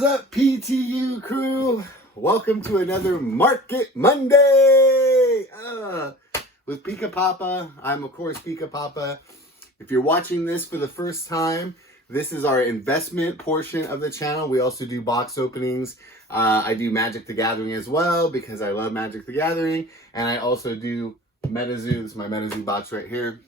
is up, PTU crew? Welcome to another Market Monday with Pika Papa. I'm, of course, Pika Papa. If you're watching this for the first time, this is our investment portion of the channel. We also do box openings. I do Magic the Gathering as well because I love Magic the Gathering. And I also do MetaZoo. This is my MetaZoo box right here.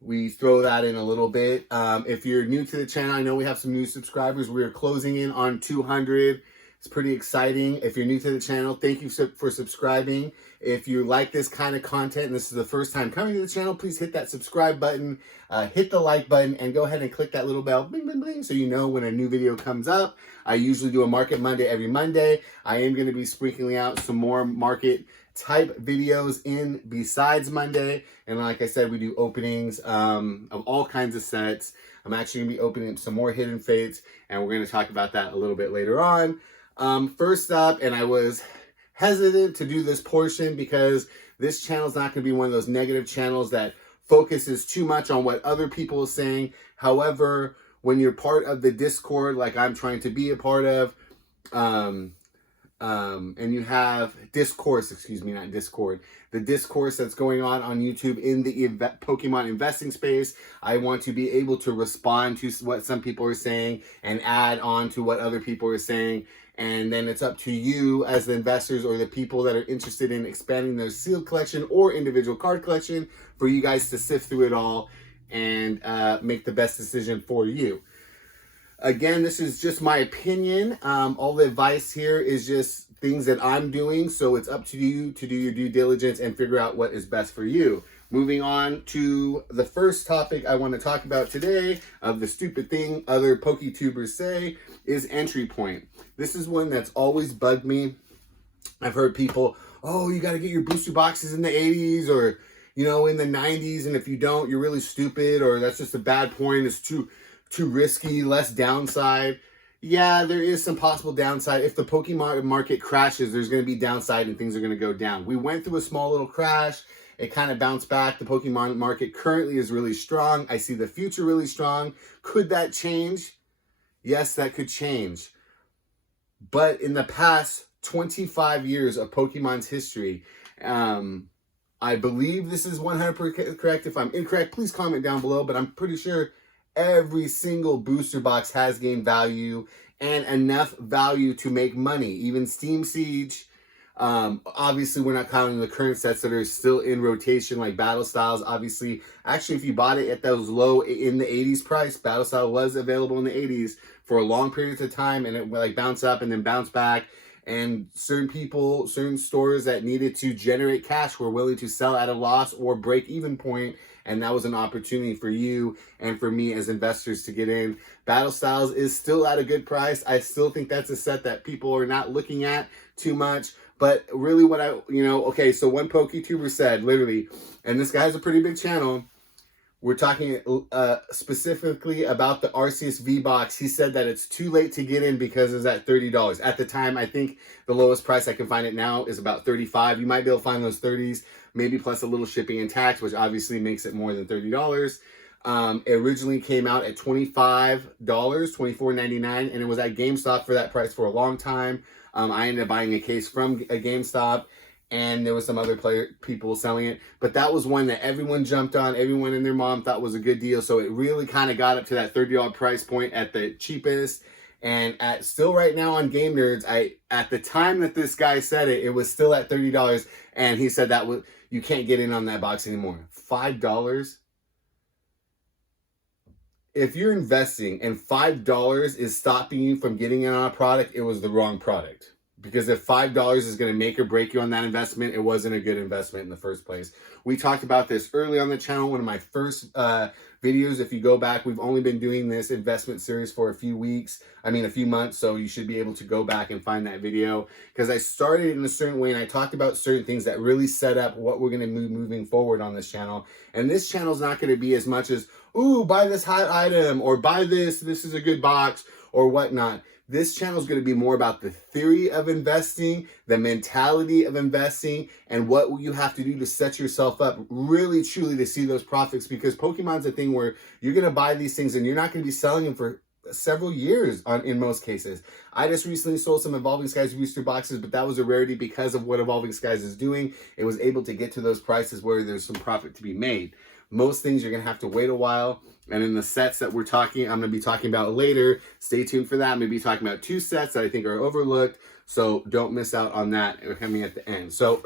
We throw that in a little bit. If you're new to the channel, I know we have some new subscribers. We are closing in on 200. It's pretty exciting. If you're new to the channel, thank you for subscribing. If you like this kind of content and this is the first time coming to the channel, please hit that subscribe button, hit the like button, and go ahead and click that little bell, bling, bling, bling, so you know when a new video comes up. I usually do a Market Monday every Monday. I am going to be sprinkling out some more market type videos in besides Monday. And like I said, we do openings of all kinds of sets. I'm actually going to be opening some more hidden fates, and we're going to talk about that a little bit later on. First up, and I was hesitant to do this portion because this channel is not going to be one of those negative channels that focuses too much on what other people are saying. However, when you're part of the Discord, like I'm trying to be a part of, and you have discourse, not Discord, the discourse that's going on YouTube in the Pokemon investing space. I want to be able to respond to what some people are saying and add on to what other people are saying. And then it's up to you as the investors or the people that are interested in expanding their sealed collection or individual card collection for you guys to sift through it all and make the best decision for you. Again, this is just my opinion. All the advice here is just things that I'm doing. So it's up to you to do your due diligence and figure out what is best for you. Moving on to the first topic I want to talk about today of the stupid thing other PokeTubers say is entry point. This is one that's always bugged me. I've heard people, oh, you got to get your booster boxes in the 80s or, you know, in the 90s. And if you don't, you're really stupid, or that's just a bad point. It's too risky, less downside. Yeah, there is some possible downside. If the Pokemon market crashes, there's going to be downside and things are going to go down. We went through a small little crash. It kind of bounced back. The Pokemon market currently is really strong. I see the future really strong. Could that change? Yes, that could change. But in the past 25 years of Pokemon's history, I believe this is 100% correct. If I'm incorrect, please comment down below, but I'm pretty sure every single booster box has gained value and enough value to make money. Even Steam Siege. Obviously, we're not counting the current sets that are still in rotation, like Battle Styles. Obviously, actually, if you bought it at those low in the 80s price, Battle Style was available in the 80s for a long period of time, and it like bounced up and then bounced back. And certain people, certain stores that needed to generate cash were willing to sell at a loss or break even point. And that was an opportunity for you and for me as investors to get in. Battle Styles is still at a good price. I still think that's a set that people are not looking at too much. But really what okay, so one PokeTuber said, literally, and this guy has a pretty big channel. We're talking specifically about the Arceus V-Box. He said that it's too late to get in because it's at $30. At the time, I think the lowest price I can find it now is about $35. You might be able to find those 30s, maybe plus a little shipping and tax, which obviously makes it more than $30. It originally came out at $25, $24.99, and it was at GameStop for that price for a long time. I ended up buying a case from a GameStop, and there was some other people selling it. But that was one that everyone jumped on. Everyone and their mom thought was a good deal. So it really kind of got up to that $30 price point at the cheapest. And at still right now on Game Nerds, at the time that this guy said it, it was still at $30. And he said that you can't get in on that box anymore. $5? If you're investing and $5 is stopping you from getting in on a product, it was the wrong product. Because if $5 is going to make or break you on that investment, it wasn't a good investment in the first place. We talked about this early on the channel, one of my first videos. If you go back, we've only been doing this investment series for a few months. So you should be able to go back and find that video. Because I started in a certain way and I talked about certain things that really set up what we're going to move moving forward on this channel. And this channel is not going to be as much as, ooh, buy this hot item, or buy this is a good box, or whatnot. This channel is going to be more about the theory of investing, the mentality of investing, and what you have to do to set yourself up really, truly to see those profits. Because Pokemon's a thing where you're going to buy these things and you're not going to be selling them for several years in most cases. I just recently sold some Evolving Skies booster boxes, but that was a rarity because of what Evolving Skies is doing. It was able to get to those prices where there's some profit to be made. Most things you're going to have to wait a while. And in the sets that I'm going to be talking about later, stay tuned for that. I'm going to be talking about 2 sets that I think are overlooked. So don't miss out on that coming at the end. So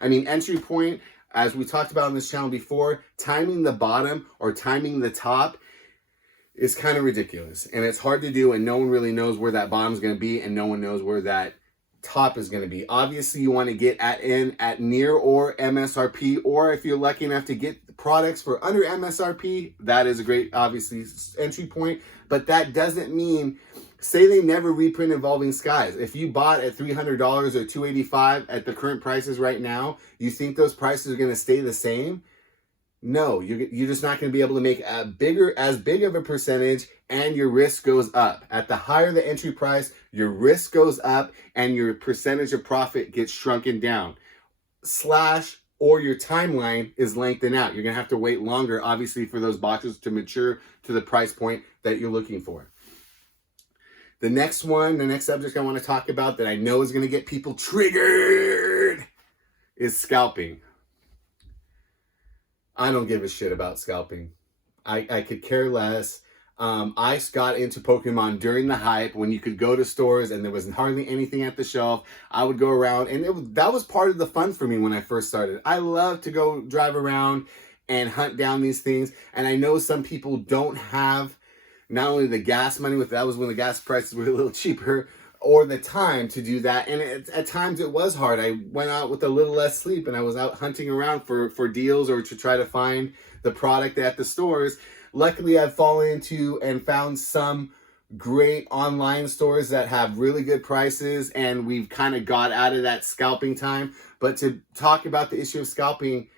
entry point, as we talked about on this channel before, timing the bottom or timing the top is kind of ridiculous. And it's hard to do, and no one really knows where that bottom is going to be, and no one knows where that top is going to be. Obviously, you want to get at near or MSRP, or if you're lucky enough to get products for under MSRP, that is a great, obviously, entry point. But that doesn't mean, say they never reprint Evolving Skies. If you bought at $300 or $285 at the current prices right now, you think those prices are going to stay the same? No, you're just not going to be able to make as big of a percentage, and your risk goes up. At the higher the entry price, your risk goes up and your percentage of profit gets shrunken down. Or your timeline is lengthened out. You're going to have to wait longer, obviously, for those boxes to mature to the price point that you're looking for. The next subject I want to talk about that I know is going to get people triggered is scalping. I don't give a shit about scalping. I could care less. I got into Pokemon during the hype when you could go to stores and there was hardly anything at the shelf. I would go around, and that was part of the fun for me when I first started. I love to go drive around and hunt down these things. And I know some people don't have not only the gas money, that was when the gas prices were a little cheaper, or the time to do that. And at times it was hard. I went out with a little less sleep and I was out hunting around for deals or to try to find the product at the stores. Luckily, I've fallen into and found some great online stores that have really good prices, and we've kind of got out of that scalping time. But to talk about the issue of scalping,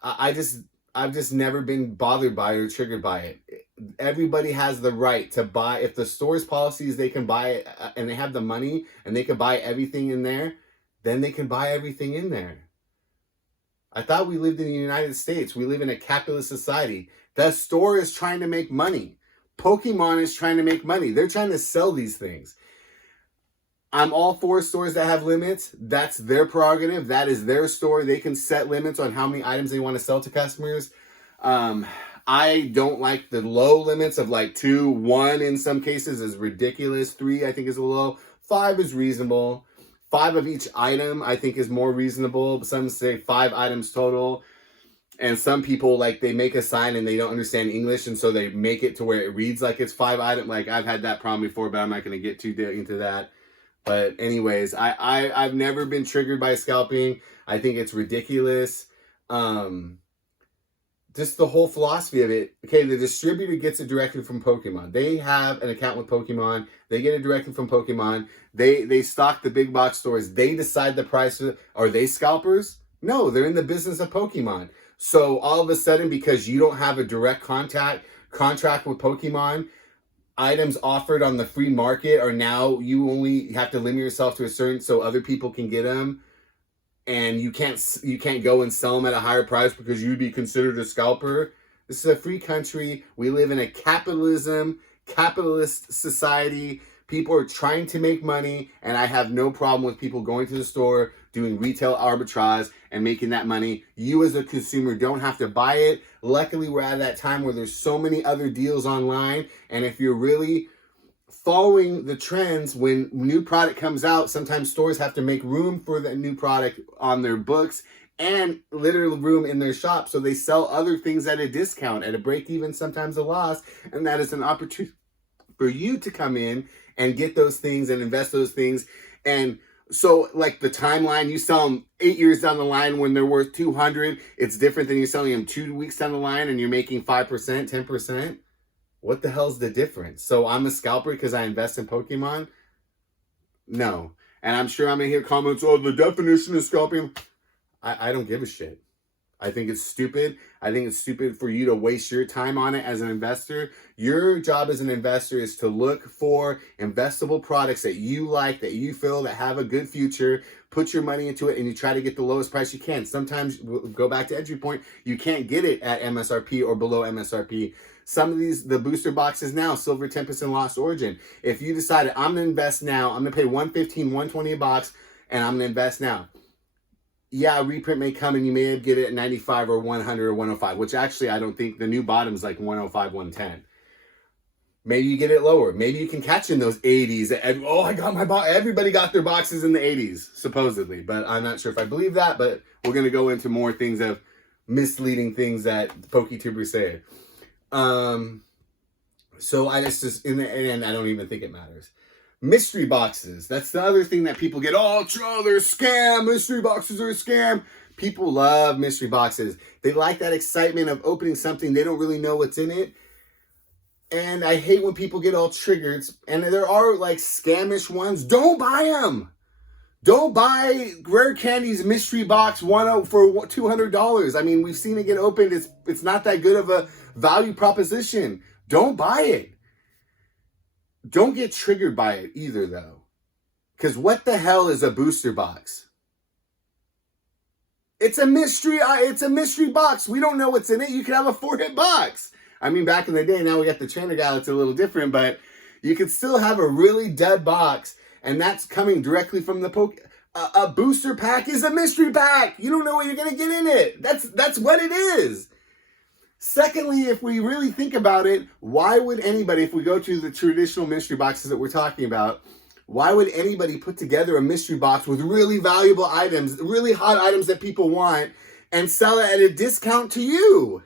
I've just never been bothered by it or triggered by it. Everybody has the right to buy. If the store's policies, they can buy it, and they have the money and they can buy everything in there, then they can buy everything in there. I thought we lived in the United States. We live in a capitalist society. The store is trying to make money. Pokemon is trying to make money. They're trying to sell these things. I'm all for stores that have limits. That's their prerogative. That is their store. They can set limits on how many items they want to sell to customers. I don't like the low limits of like 2, 1 in some cases is ridiculous. 3, I think, is a low. 5 is reasonable. 5 of each item, I think, is more reasonable. Some say 5 items total. And some people, like, they make a sign and they don't understand English, and so they make it to where it reads like it's 5 items. Like, I've had that problem before, but I'm not going to get too into that. But anyways, I've never been triggered by scalping. I think it's ridiculous. Just the whole philosophy of it. Okay, the distributor gets it directly from Pokemon. They have an account with Pokemon. They get it directly from Pokemon. They stock the big box stores. They decide the price. Are they scalpers? No, they're in the business of Pokemon. So all of a sudden, because you don't have a direct contract with Pokemon, items offered on the free market are now, you only have to limit yourself to a certain, so other people can get them. And you can't go and sell them at a higher price because you'd be considered a scalper. This is a free country. We live in a capitalist society. People are trying to make money, and I have no problem with people going to the store, doing retail arbitrage, and making that money. You as a consumer don't have to buy it. Luckily, we're at that time where there's so many other deals online, and if you're really following the trends, when new product comes out, sometimes stores have to make room for the new product on their books and literal room in their shop. So they sell other things at a discount, at a break even, sometimes a loss. And that is an opportunity for you to come in and get those things and invest those things. And so like the timeline, you sell them 8 years down the line when they're worth 200. It's different than you selling them 2 weeks down the line and you're making 5%, 10%. What the hell's the difference? So I'm a scalper because I invest in Pokemon? No. And I'm sure I'm going to hear comments, oh, the definition of scalping. I don't give a shit. I think it's stupid. I think it's stupid for you to waste your time on it as an investor. Your job as an investor is to look for investable products that you like, that you feel that have a good future. Put your money into it and you try to get the lowest price you can. Sometimes, we'll go back to entry point, you can't get it at MSRP or below MSRP. some of the booster boxes now, Silver Tempest and Lost Origin. If you decided, I'm going to invest now, I'm going to pay $115, $120 a box, and I'm going to invest now. Yeah, a reprint may come and you may get it at 95 or 100 or 105, which actually I don't think the new bottom's like 105, 110. Maybe you get it lower. Maybe you can catch in those 80s. Oh, I got my box. Everybody got their boxes in the 80s, supposedly. But I'm not sure if I believe that. But we're going to go into more things of misleading things that PokeTubers say. So I just in the end, I don't even think it matters. Mystery boxes. That's the other thing that people get. Oh, they're a scam. Mystery boxes are a scam. People love mystery boxes. They like that excitement of opening something. They don't really know what's in it. And I hate when people get all triggered. And there are like scamish ones. Don't buy them. Don't buy Rare Candy's mystery box for $200. I mean, we've seen it get opened. It's not that good of a value proposition. Don't buy it. Don't get triggered by it either, though. Because what the hell is a booster box? It's a mystery box. We don't know what's in it. You could have a 4-hit box. I mean, back in the day, now we got the trainer guy. It's a little different, but you could still have a really dud box, and that's coming directly from the a booster pack is a mystery pack. You don't know what you're going to get in it. That's what it is. Secondly, if we really think about it, why would anybody, if we go to the traditional mystery boxes that we're talking about, why would anybody put together a mystery box with really valuable items, really hot items that people want, and sell it at a discount to you?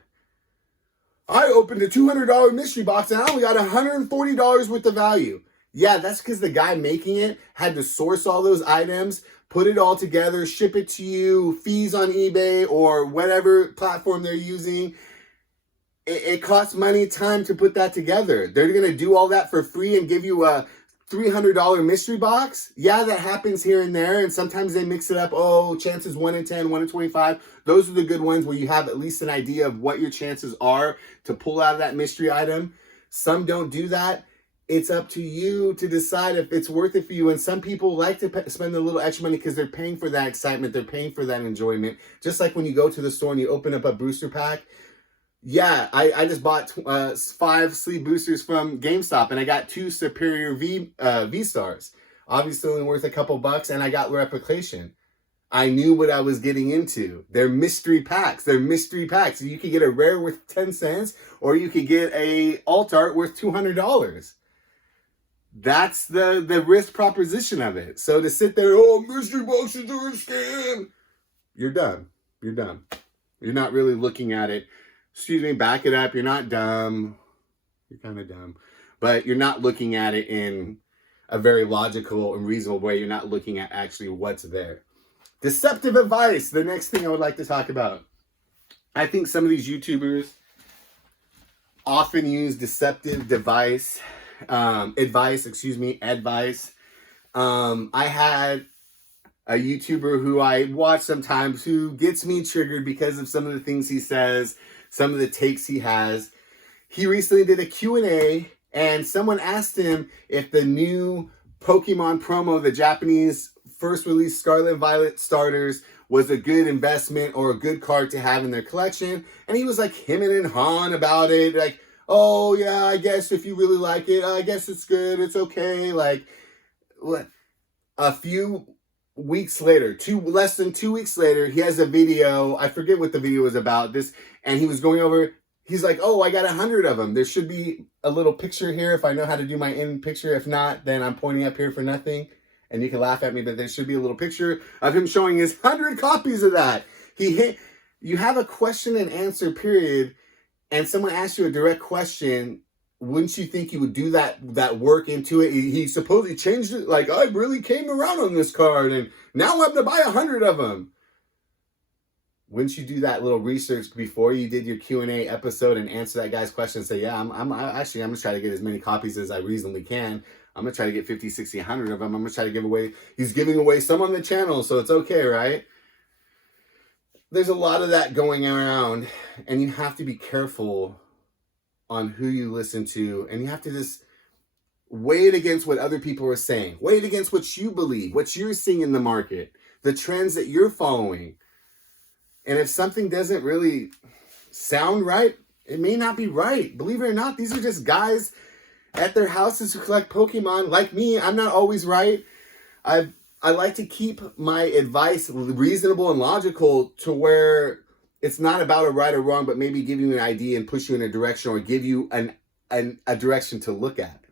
I opened a $200 mystery box and I only got $140 worth of value. Yeah, that's because the guy making it had to source all those items, put it all together, ship it to you, fees on eBay or whatever platform they're using. It costs money, time to put that together. They're going to do all that for free and give you a $300 mystery box. Yeah, that happens here and there. And sometimes they mix it up. Oh, chances 1 in 10, 1 in 25. Those are the good ones where you have at least an idea of what your chances are to pull out of that mystery item. Some don't do that. It's up to you to decide if it's worth it for you. And some people like to spend a little extra money because they're paying for that excitement. They're paying for that enjoyment. Just like when you go to the store and you open up a booster pack. Yeah, I just bought 5 sleeve boosters from GameStop, and I got 2 superior V-Stars. Obviously only worth a couple bucks, and I got replication. I knew what I was getting into. They're mystery packs. You could get a rare worth 10 cents, or you could get a alt art worth $200. That's the risk proposition of it. So to sit there, oh, mystery boxes are a scam. You're done. You're not really looking at it. Excuse me, back it up. You're not dumb. You're kind of dumb. But you're not looking at it in a very logical and reasonable way. You're not looking at actually what's there. Deceptive advice. The next thing I would like to talk about. I think some of these YouTubers often use deceptive advice. I had a YouTuber who I watch sometimes who gets me triggered because of some of the things he says, some of the takes he has. He recently did a Q&A and someone asked him if the new Pokemon promo, the Japanese first release Scarlet and Violet starters, was a good investment or a good card to have in their collection. And he was like hemming and hawing about it. Like, oh yeah, I guess if you really like it, I guess it's good, it's okay. Like, what? A few weeks later, less than 2 weeks later, he has a video. I forget what the video was about. And he was going over. He's like, oh, I got 100 of them. There should be a little picture here if I know how to do my in picture. If not, then I'm pointing up here for nothing. And you can laugh at me, but there should be a little picture of him showing his 100 copies of that. You have a question and answer period, and someone asks you a direct question. Wouldn't you think you would do that work into it? He supposedly changed it. Like, I really came around on this card, and now I have to buy 100 of them. Wouldn't you do that little research before you did your Q&A episode and answer that guy's question and say, yeah, I'm going to try to get as many copies as I reasonably can. I'm going to try to get 50, 60, 100 of them. I'm going to try to give away. He's giving away some on the channel, so it's okay, right? There's a lot of that going around, and you have to be careful on who you listen to, and you have to just weigh it against what other people are saying. Weigh it against what you believe, what you're seeing in the market, the trends that you're following. And if something doesn't really sound right It may not be right. Believe it or not, these are just guys at their houses who collect Pokemon. Like me, I'm not always right. I like to keep my advice reasonable and logical to where it's not about a right or wrong, but maybe give you an idea and push you in a direction, or give you a direction to look at.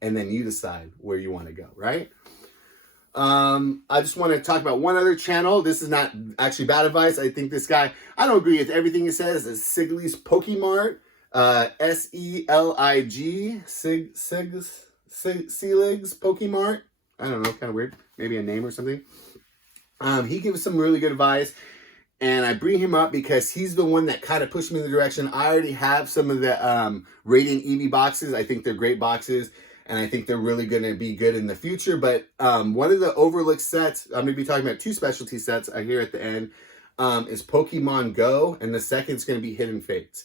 And then you decide where you want to go, right? I just want to talk about one other channel. This is not actually bad advice. I think this guy, I don't agree with everything he says. It's Sigley's Pokemart, S-E-L-I-G, Selig's Pokemart. I don't know, kind of weird. Maybe a name or something. He gives some really good advice, and I bring him up because he's the one that kind of pushed me in the direction. I already have some of the Radiant Eevee boxes. I think they're great boxes, and I think they're really going to be good in the future. But one of the overlooked sets, I'm going to be talking about two specialty sets here at the end, is Pokemon Go, and the second is going to be Hidden Fates.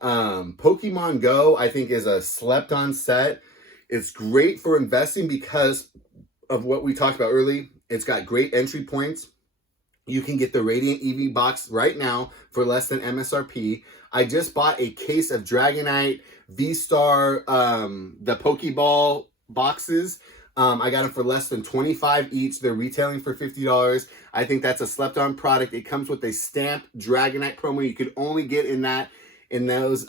Pokemon Go, I think, is a slept-on set. It's great for investing because of what we talked about early. It's got great entry points. You can get the Radiant Eevee box right now for less than MSRP. I just bought a case of Dragonite, V-Star, the Pokeball boxes. I got them for less than $25 each. They're retailing for $50. I think that's a slept-on product. It comes with a stamped Dragonite promo you could only get in those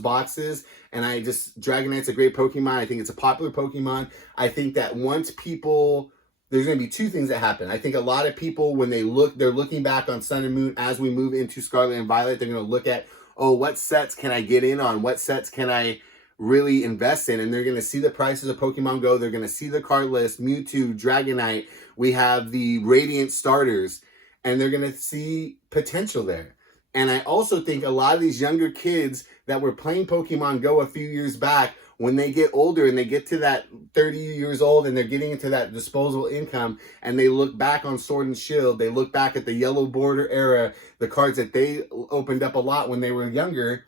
boxes. And Dragonite's a great Pokemon. I think it's a popular Pokemon. I think that once people, there's going to be two things that happen. I think a lot of people, when they're looking back on Sun and Moon as we move into Scarlet and Violet, they're going to look at, oh, what sets can I get in on? What sets can I really invest in? And they're going to see the prices of Pokemon Go. They're going to see the card list, Mewtwo, Dragonite. We have the Radiant starters, and they're going to see potential there. And I also think a lot of these younger kids that were playing Pokemon Go a few years back, when they get older and they get to that 30 years old and they're getting into that disposable income, and they look back on Sword and Shield, they look back at the yellow border era, the cards that they opened up a lot when they were younger,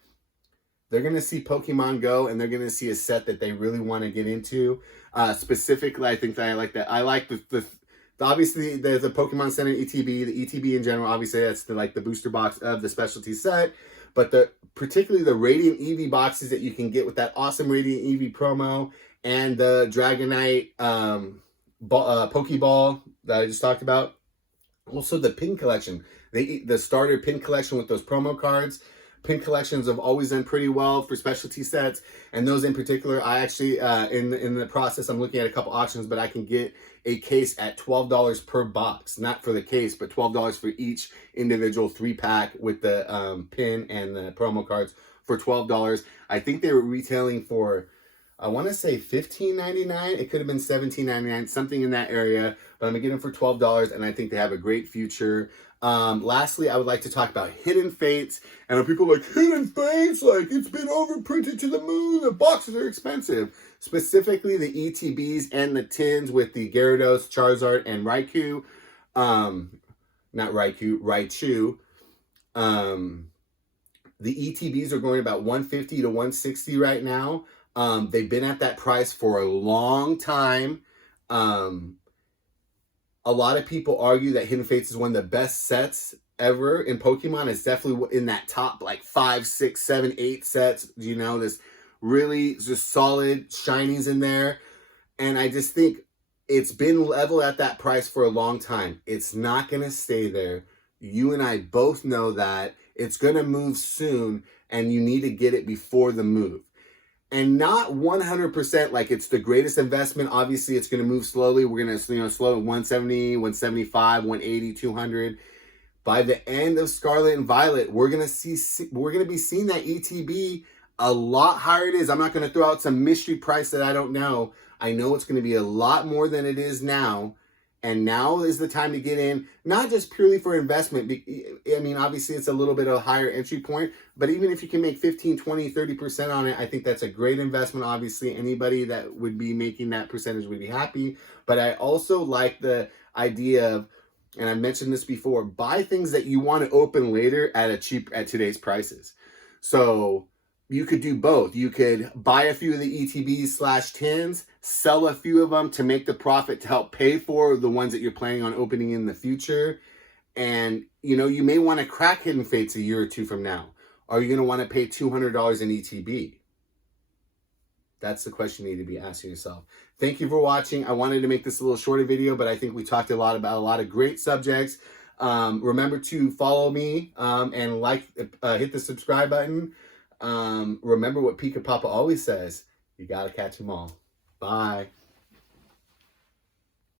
they're going to see Pokemon Go, and they're going to see a set that they really want to get into. Specifically, I think that I like that. I like obviously, there's the Pokemon Center ETB, the ETB in general. Obviously, that's the booster box of the specialty set. But particularly the Radiant Eevee boxes that you can get with that awesome Radiant Eevee promo, and the Dragonite Pokeball that I just talked about. Also, the pin collection. The starter pin collection with those promo cards. Pin collections have always done pretty well for specialty sets, and those in particular, I actually, in the process, I'm looking at a couple options, but I can get a case at $12 per box. Not for the case, but $12 for each individual 3-pack with the pin and the promo cards for $12. I think they were retailing for, I want to say $15.99. It could have been $17.99, something in that area, but I'm going to get them for $12, and I think they have a great future. Lastly, I would like to talk about Hidden Fates. And when people are like, Hidden Fates? Like, it's been overprinted to the moon. The boxes are expensive. Specifically, the ETBs and the tins with the Gyarados, Charizard, and Raichu. Not Raichu, Raichu. The ETBs are going about $150 to $160 right now. They've been at that price for a long time. A lot of people argue that Hidden Fates is one of the best sets ever in Pokemon. It's definitely in that top, like 5, 6, 7, 8 sets. You know, this really just solid shinies in there. And I just think it's been level at that price for a long time. It's not going to stay there. You and I both know that. It's going to move soon, and you need to get it before the move. And not 100% like it's the greatest investment. Obviously, it's going to move slowly. We're going to, slow at 170, 175, 180, 200. By the end of Scarlet and Violet, we're going to be seeing that ETB a lot higher it is. I'm not going to throw out some mystery price that I don't know. I know it's going to be a lot more than it is now. And now is the time to get in, not just purely for investment. I mean, obviously, it's a little bit of a higher entry point, but even if you can make 15, 20, 30% on it, I think that's a great investment. Obviously, anybody that would be making that percentage would be happy. But I also like the idea of, and I mentioned this before, buy things that you want to open later at today's prices. So you could do both. You could buy a few of the ETBs/tins, sell a few of them to make the profit to help pay for the ones that you're planning on opening in the future. And, you may want to crack Hidden Fates a year or two from now. Are you going to want to pay $200 in ETB? That's the question you need to be asking yourself. Thank you for watching. I wanted to make this a little shorter video, but I think we talked a lot about a lot of great subjects. Remember to follow me and hit the subscribe button. Remember what Pika Papa always says, you got to catch them all. Bye.